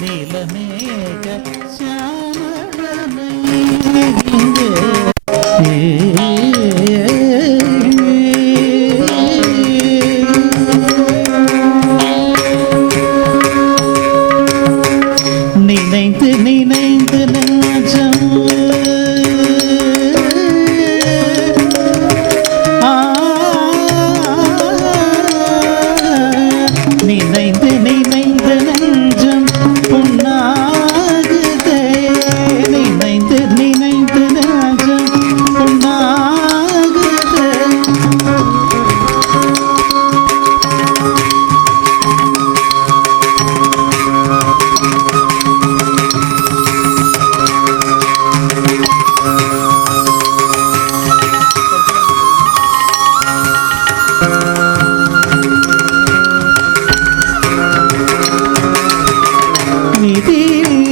நீலமேக சாமரனை நினைந்து நினைந்து நெஞ்சம் நினைந்து நினைந்து நெஞ்சம் புண்ணாகுதே நினைந்து நினைந்து நெஞ்சம் புண்ணாகுதே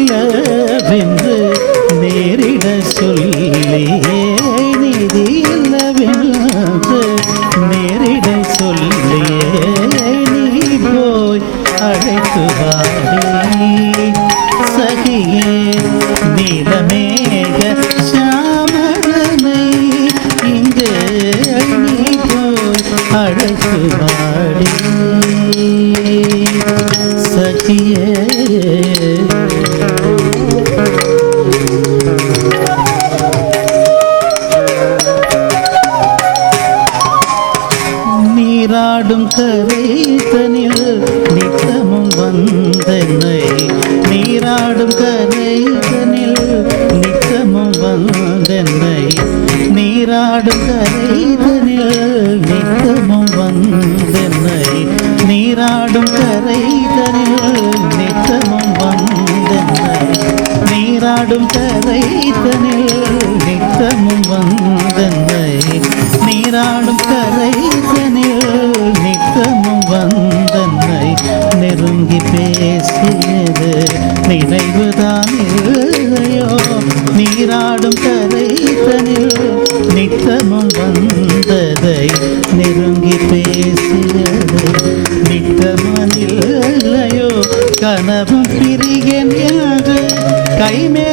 நிதியில்லவென்று நேரிட சொல்லியே நிதியில்லவென்று நேரிட சொல்லியே நீ போய் அழைத்து வாடி சகியே நீலமேக சாமரனை இங்கு நீ போய் அழைத்து வாடி சகியே நீராடும் கரைதனில் நித்தமும் வந்தனை நீராடும் கரைதனில் நித்தமும் வந்தனை நீராடும் கரைதனில் நித்தமும் வந்தனை நீராடும் கரைதனில் நித்தமும் வந்தனை நீராடும் கரைதனில் நித்தமும் வந்தனை நீராடும் கரைதனில் நித்தமும் வந்தனை நெருங்கி பேசியது நினைவுதான் இல்லையோ நீராடும் கரைதனில் நித்தமும் வந்ததை நெருங்கி பேசியது நித்தமும் இல்லையோ கனவும் பிரியன் என்று கைமே